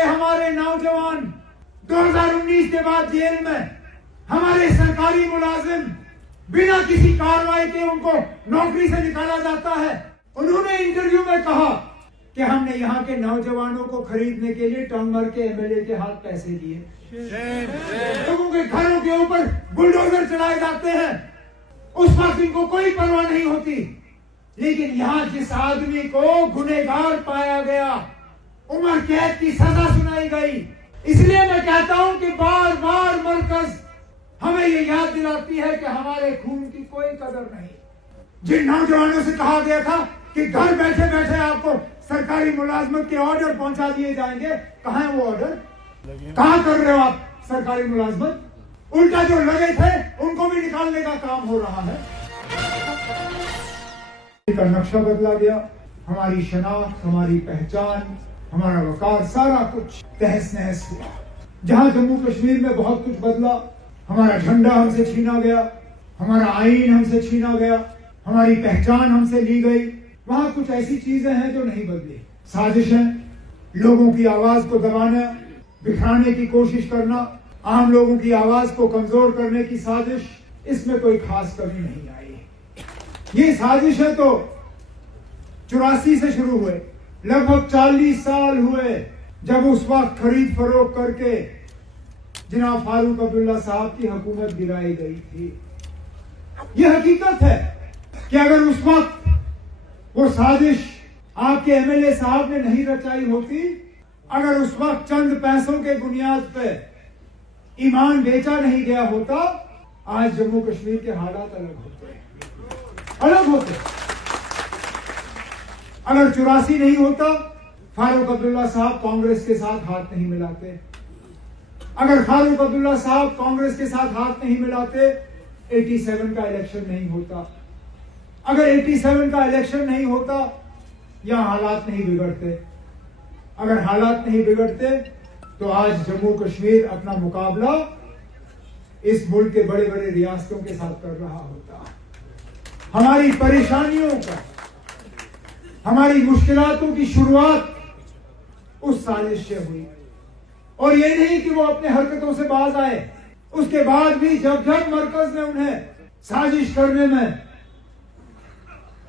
साले हमारे नौजवान 2019 के बाद जेल में, हमारे सरकारी मुलाजिम बिना किसी कार्रवाई के उनको नौकरी से निकाला जाता है। उन्होंने इंटरव्यू में कहा कि हमने यहाँ के नौजवानों को खरीदने के लिए टंगमर के एमएलए के हाथ पैसे दिए। लोगों के घरों के ऊपर बुलडोजर चलाए जाते हैं, उस वक्त इनको कोई परवाह नहीं होती। लेकिन यहाँ जिस आदमी को गुनहगार पाया गया, उम्र कैद की सजा सुनाई गई। इसलिए मैं कहता हूं कि बार बार मरकज हमें ये याद दिलाती है कि हमारे खून की कोई कदर नहीं। जिन नौजवानों से कहा गया था कि घर बैठे बैठे आपको सरकारी मुलाजमत के ऑर्डर पहुंचा दिए जाएंगे, कहां है वो ऑर्डर? कहां कर रहे हो आप सरकारी मुलाजमत? उल्टा जो लगे थे उनको भी निकालने का काम हो रहा है। का नक्शा बदला गया, हमारी शनाख्त, हमारी पहचान, हमारा वकार, सारा कुछ तहस नहस हुआ। जहां जम्मू कश्मीर में बहुत कुछ बदला, हमारा झंडा हमसे छीना गया, हमारा आईन हमसे छीना गया, हमारी पहचान हमसे ली गई, वहां कुछ ऐसी चीजें हैं जो नहीं बदली। साजिशें, लोगों की आवाज को दबाना, बिखराने की कोशिश करना, आम लोगों की आवाज को कमजोर करने की साजिश, इसमें कोई खास कमी नहीं आई। ये साजिशें तो 84 से शुरू हुए, लगभग 40 साल हुए जब उस वक्त खरीद फरोख्त करके जनाब फारूक अब्दुल्ला साहब की हुकूमत गिराई गई थी। यह हकीकत है कि अगर उस वक्त वो साजिश आपके एमएलए साहब ने नहीं रचाई होती, अगर उस वक्त चंद पैसों के बुनियाद पे ईमान बेचा नहीं गया होता, आज जम्मू कश्मीर के हालात अलग होते। अगर 84 नहीं होता, फारूक अब्दुल्ला साहब कांग्रेस के साथ हाथ नहीं मिलाते। अगर फारूक अब्दुल्ला साहब कांग्रेस के साथ हाथ नहीं मिलाते, 87 का इलेक्शन नहीं होता। अगर 87 का इलेक्शन नहीं होता, यहां हालात नहीं बिगड़ते। अगर हालात नहीं बिगड़ते तो आज जम्मू कश्मीर अपना मुकाबला इस मुल्क के बड़े बड़े रियासतों के साथ कर रहा होता। हमारी परेशानियों का, हमारी मुश्किलातों की शुरुआत उस साजिश से हुई। और ये नहीं कि वो अपने हरकतों से बाज आए, उसके बाद भी जब जब मरकज ने उन्हें साजिश करने में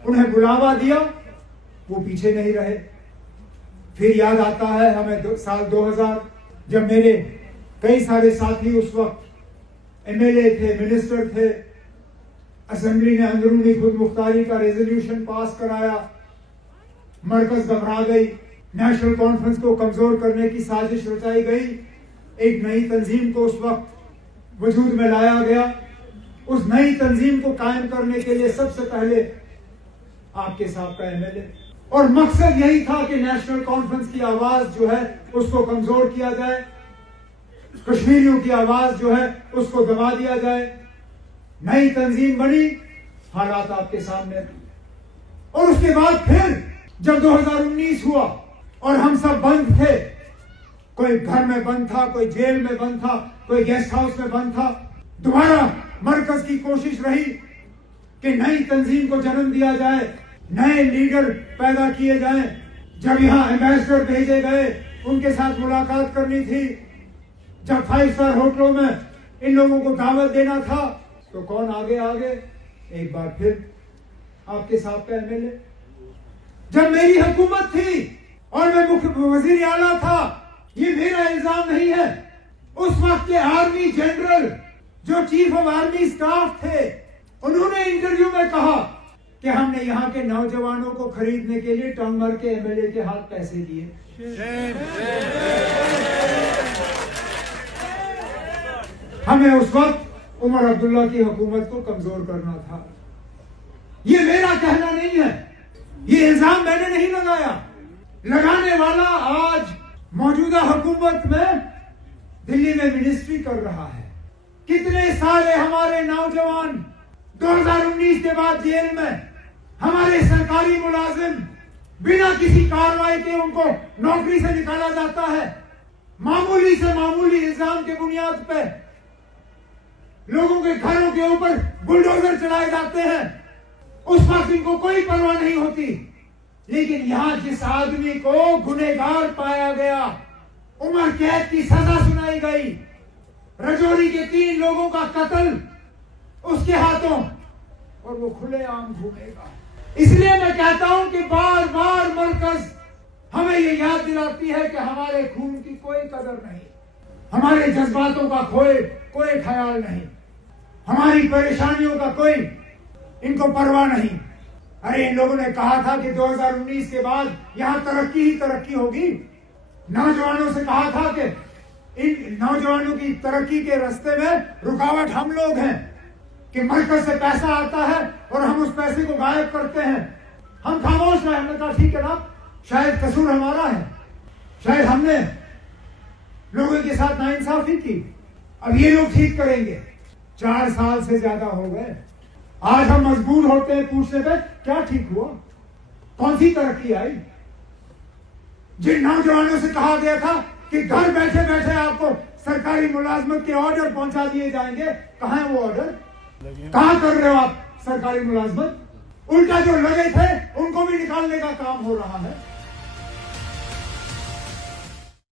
उन्हें बुलावा दिया, वो पीछे नहीं रहे। फिर याद आता है हमें साल 2000, जब मेरे कई सारे साथी उस वक्त एमएलए थे, मिनिस्टर थे, असेंबली ने अंदरूनी खुद मुख्तारी का रेजोल्यूशन पास कराया, मरकज घबरा गई, नेशनल कॉन्फ्रेंस को कमजोर करने की साजिश रचाई गई, एक नई तंजीम को उस वक्त वजूद में लाया गया। उस नई तंजीम को कायम करने के लिए सबसे पहले आपके साहब का एमएलए, और मकसद यही था कि नेशनल कॉन्फ्रेंस की आवाज जो है उसको कमजोर किया जाए, कश्मीरियों की आवाज जो है उसको दबा दिया जाए। नई तंजीम बनी, हालात आपके सामने। और उसके बाद फिर जब 2019 हुआ और हम सब बंद थे, कोई घर में बंद था, कोई जेल में बंद था, कोई गेस्ट हाउस में बंद था, दोबारा मरकज की कोशिश रही कि नई तंजीम को जन्म दिया जाए, नए लीडर पैदा किए जाएं। जब यहां एम्बेसडर भेजे गए, उनके साथ मुलाकात करनी थी, जब 5 स्टार होटलों में इन लोगों को दावत देना था, तो कौन आगे एक बार फिर आपके साहब का एमएलए। जब मेरी हुकूमत थी और मैं मुख्य वजीर आला था, ये मेरा इल्जाम नहीं है, उस वक्त के आर्मी जनरल जो चीफ ऑफ आर्मी स्टाफ थे, उन्होंने इंटरव्यू में कहा कि हमने यहाँ के नौजवानों को खरीदने के लिए टंगमर के एमएलए के हाथ पैसे दिए। हमें उस वक्त उमर अब्दुल्ला की हुकूमत को कमजोर करना था। ये मेरा कहना नहीं है, ये इल्जाम मैंने नहीं लगाया, लगाने वाला आज मौजूदा हुकूमत में दिल्ली में मिनिस्ट्री कर रहा है। कितने सारे हमारे नौजवान 2019 के बाद जेल में, हमारे सरकारी मुलाजिम बिना किसी कार्रवाई के उनको नौकरी से निकाला जाता है। मामूली से मामूली इल्जाम के बुनियाद पे लोगों के घरों के ऊपर बुलडोजर चलाए जाते हैं, उस वक्त इनको कोई परवाह नहीं होती। लेकिन यहां जिस आदमी को गुनहगार पाया गया, उम्र कैद की सजा सुनाई गई, रजौरी के 3 लोगों का कत्ल उसके हाथों, और वो खुलेआम घूमेगा। इसलिए मैं कहता हूं कि बार बार मरकज हमें ये याद दिलाती है कि हमारे खून की कोई कदर नहीं, हमारे जज्बातों का कोई ख्याल नहीं, हमारी परेशानियों का कोई इनको परवाह नहीं। अरे इन लोगों ने कहा था कि 2019 के बाद यहां तरक्की ही तरक्की होगी। नौजवानों से कहा था कि इन नौजवानों की तरक्की के रास्ते में रुकावट हम लोग हैं, कि मरकज से पैसा आता है और हम उस पैसे को गायब करते हैं। हम खामोश रहे, हमने कहा ठीक है ना, शायद कसूर हमारा है, शायद हमने लोगों के साथ नाइंसाफी की, अब ये लोग ठीक करेंगे। 4 साल से ज्यादा हो गए, आज हम मजबूर होते हैं पूछने पे क्या ठीक हुआ, कौन सी तरक्की आई। जिन नौजवानों से कहा गया था कि घर बैठे बैठे आपको सरकारी मुलाजमत के ऑर्डर पहुंचा दिए जाएंगे, कहां है वो ऑर्डर, कहां कर रहे हो आप सरकारी मुलाजमत। उल्टा जो लगे थे उनको भी निकालने का काम हो रहा है।